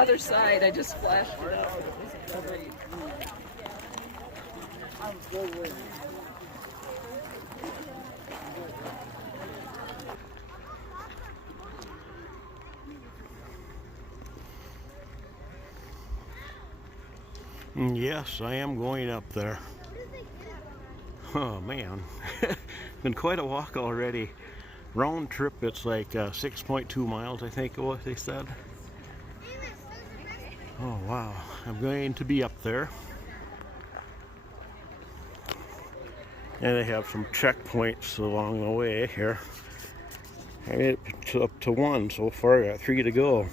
other side. I just flashed it out. It was great. Yes, I am going up there. Oh man, been quite a walk already. Round trip, it's like 6.2 miles, I think what they said. Oh wow, I'm going to be up there. And they have some checkpoints along the way here. I made it up to 1 so far, I got 3 to go.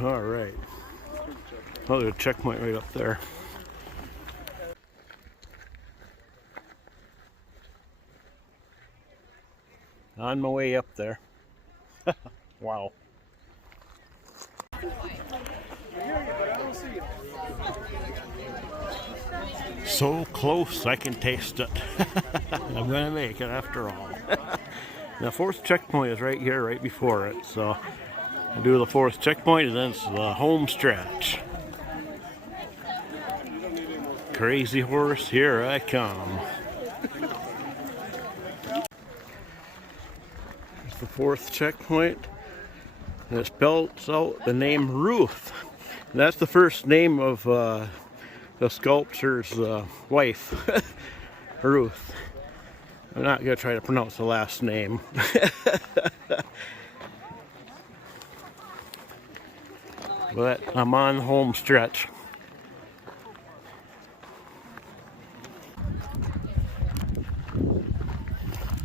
All right. Oh, there's a checkpoint right up there. On my way up there. Wow. So close I can taste it. I'm gonna make it after all. The 4th checkpoint is right here, right before it. So I'll do the 4th checkpoint and then it's the home stretch. Crazy horse, here I come. It's the 4th checkpoint. And it spells out the name Ruth. And that's the first name of the sculptor's wife, Ruth. I'm not going to try to pronounce the last name. But I'm on the home stretch.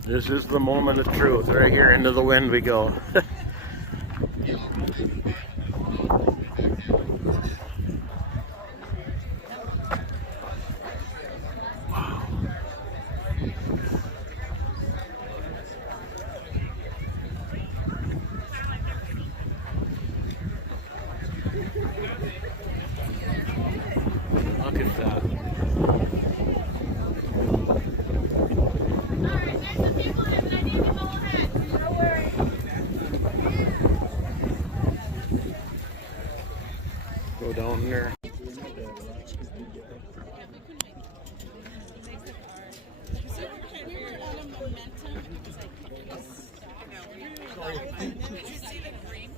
This is the moment of truth. Right here into the wind we go. Look at that. Go down there.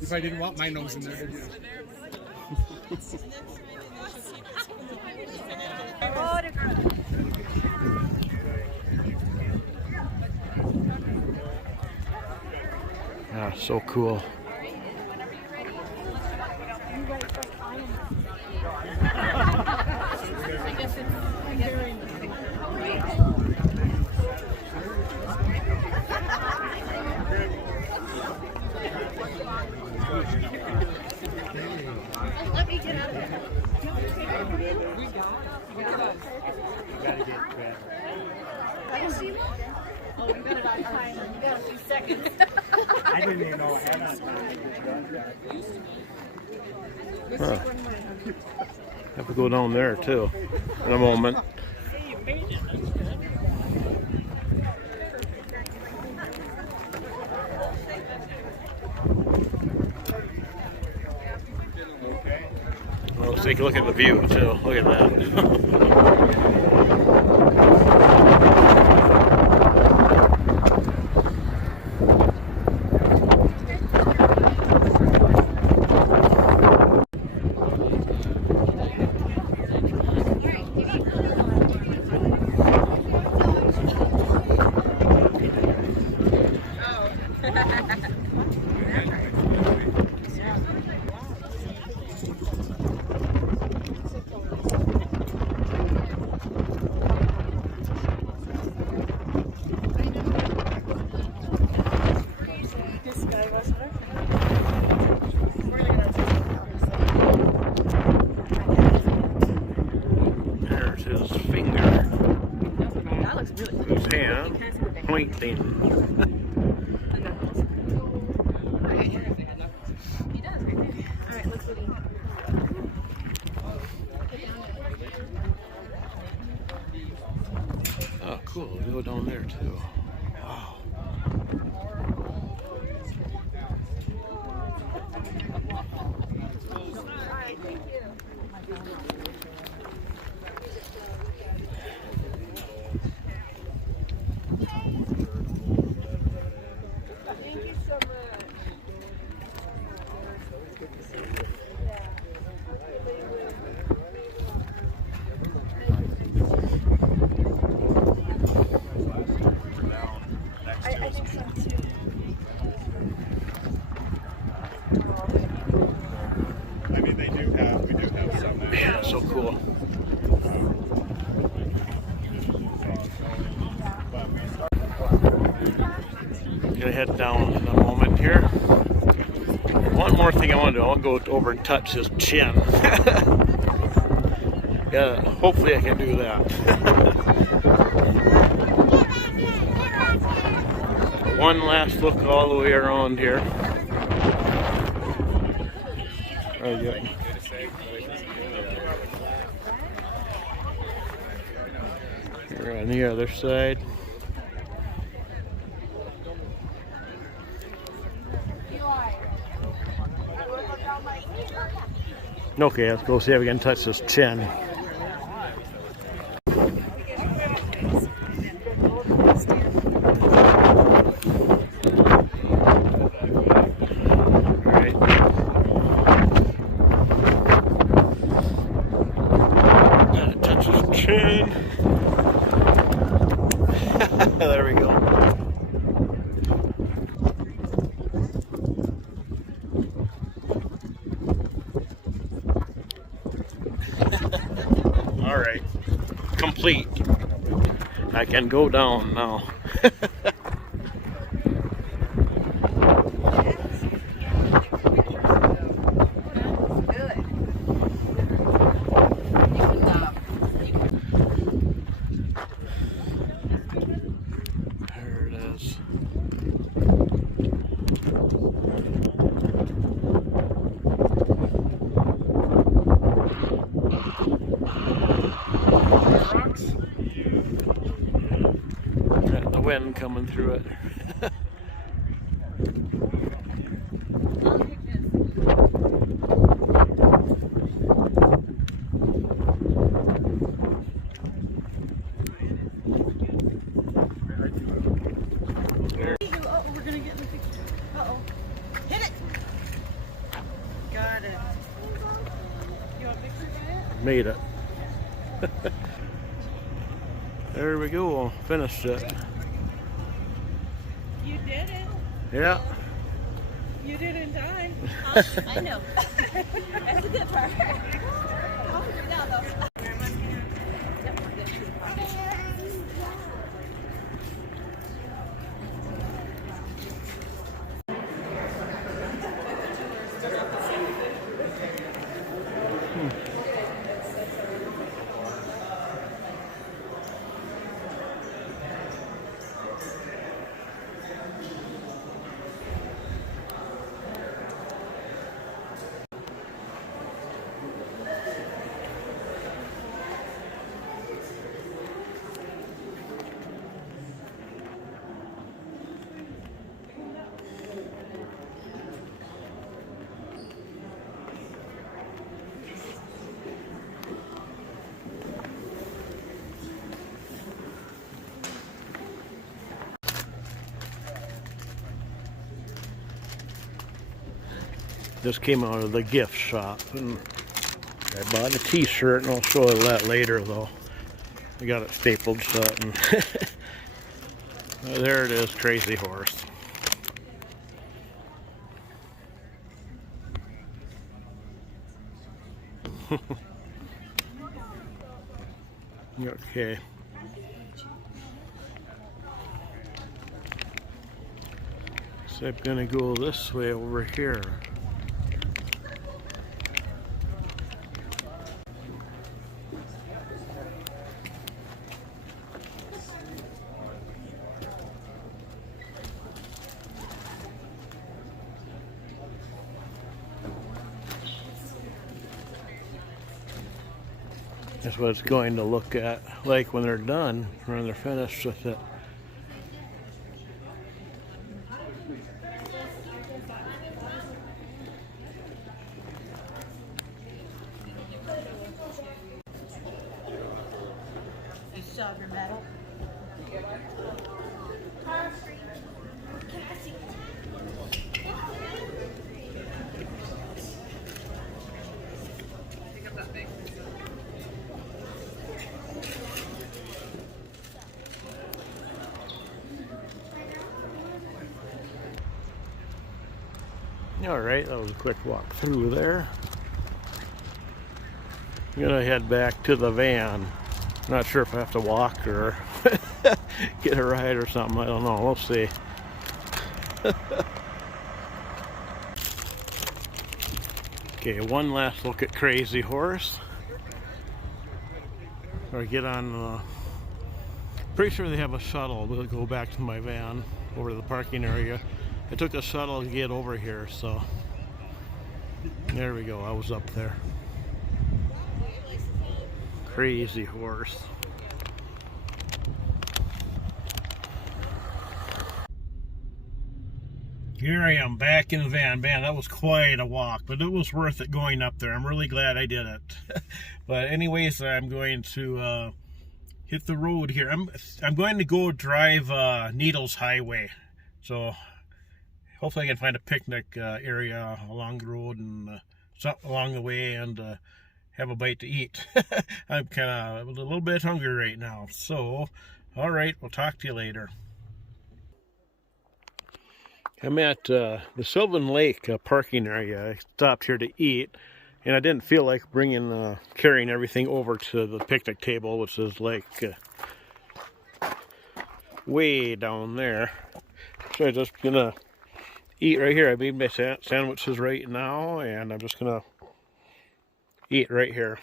If I didn't want my nose in there, did you? Ah, so cool. Let me get out of here. Oh, we got it on time. We got a few seconds. I didn't even know I had that. Huh. Have to go down there too in a moment. Well, let's take a look at the view too. Look at that. There's his finger. That looks really cool. His hand pointing. He does right there. All right, let's look. Oh, cool. We go down there too. Wow. I mean, we do have some. Yeah, so cool. Gonna head down in a moment here. One more thing I want to do. I'll go over and touch his chin. Yeah, hopefully I can do that. One last look all the way around here. Very good. Here on the other side. Okay, let's go see if we can touch this chin. Alright. Gotta touch his chin. There we go. All right, complete. I can go down now. There it is. Got the wind coming through it. We're gonna get in the picture. Uh-oh. Hit it! Got it. You want a picture of it? Made it. There we go. Finished it. You did it. Yeah. You didn't die. I know. That's the good part. I'll figure it out though. Just came out of the gift shop and I bought a t-shirt, and I'll show you that later though. I got it stapled shut and there it is, Crazy Horse. Okay. So I'm gonna go this way over here. That's what it's going to look at like when they're done, when they're finished with it. You saw your medal? Alright, that was a quick walk through there. I'm gonna head back to the van. Not sure if I have to walk or get a ride or something. I don't know. We'll see. Okay, one last look at Crazy Horse. Or get on. Pretty sure they have a shuttle. We'll go back to my van over to the parking area. I took a shuttle to get over here, so there we go. I was up there. Crazy Horse. Here I am back in the van. Man, that was quite a walk, but it was worth it going up there. I'm really glad I did it. But anyways, I'm going to hit the road here. I'm going to go drive Needles Highway. So hopefully I can find a picnic area along the road and something along the way and have a bite to eat. I'm kind of a little bit hungry right now. So, all right, we'll talk to you later. I'm at the Sylvan Lake parking area. I stopped here to eat, and I didn't feel like carrying everything over to the picnic table, which is like way down there. So I'm just gonna eat right here. I made my sandwiches right now, and I'm just gonna eat right here.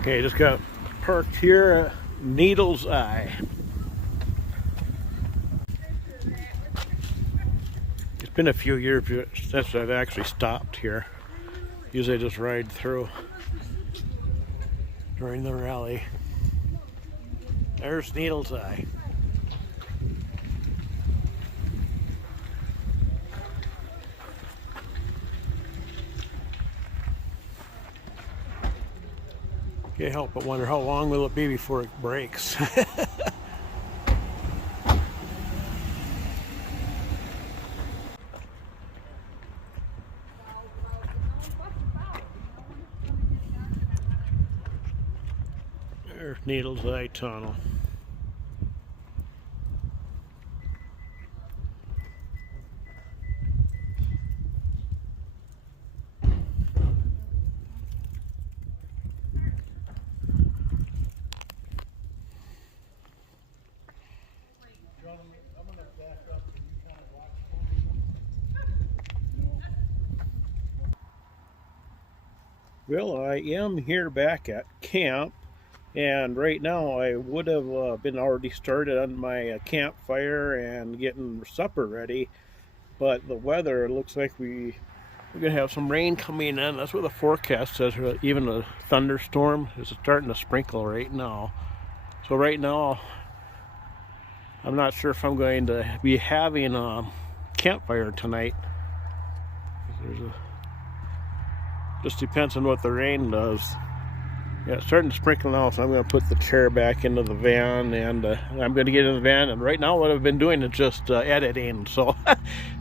Okay, just got parked here at Needles Eye. It's been a few years since I've actually stopped here. Usually I just ride through during the rally. There's Needles Eye. Can't help but wonder how long will it be before it breaks. There's Needles Eye Tunnel. Well, I am here back at camp, and right now I would have been already started on my campfire and getting supper ready, but the weather looks like we're gonna have some rain coming in. That's what the forecast says. Even a thunderstorm is starting to sprinkle right now. So right now I'm not sure if I'm going to be having a campfire tonight. Just depends on what the rain does. Yeah, it's starting to sprinkle now, so I'm going to put the chair back into the van, and I'm going to get in the van. And right now what I've been doing is just editing, so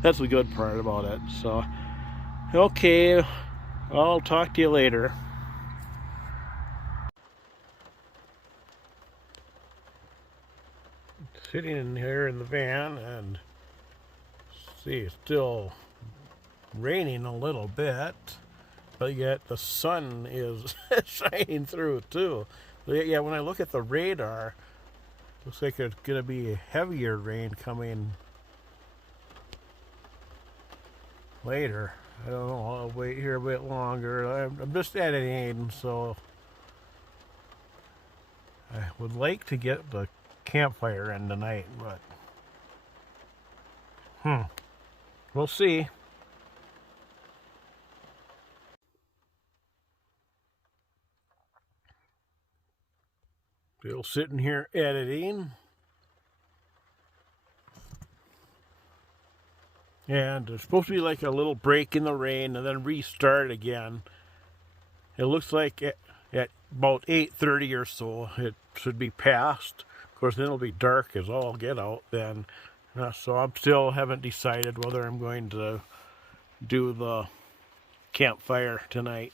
that's the good part about it. So, okay, I'll talk to you later. Sitting in here in the van, and see, it's still raining a little bit. But yet the sun is shining through too. Yeah, when I look at the radar, looks like it's going to be heavier rain coming later. I don't know. I'll wait here a bit longer. I'm just editing, so I would like to get the campfire in tonight, but we'll see. Still sitting here editing, and there's supposed to be like a little break in the rain and then restart again. It looks like at about 8:30 or so it should be past. Of course, then it'll be dark as all get out then. So I'm still haven't decided whether I'm going to do the campfire tonight.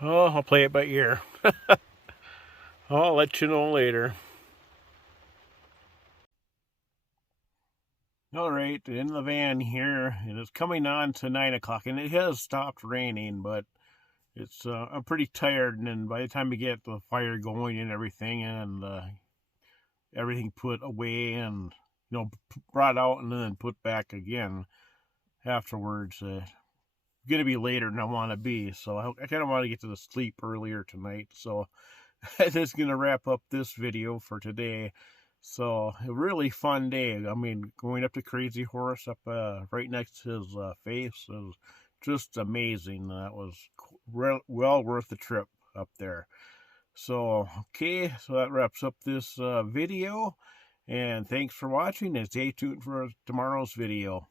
Oh, I'll play it by ear. I'll let you know later. All right, in the van here, and it's coming on to 9 o'clock, and it has stopped raining, but it's I'm pretty tired, and then by the time we get the fire going and everything, and everything put away and brought out and then put back again afterwards, gonna be later than I want to be. So I kind of want to get to the sleep earlier tonight. So that's gonna wrap up this video for today. So a really fun day. I mean, going up to Crazy Horse up right next to his face is just amazing. That was well worth the trip up there. So okay, so that wraps up this video, and thanks for watching, and stay tuned for tomorrow's video.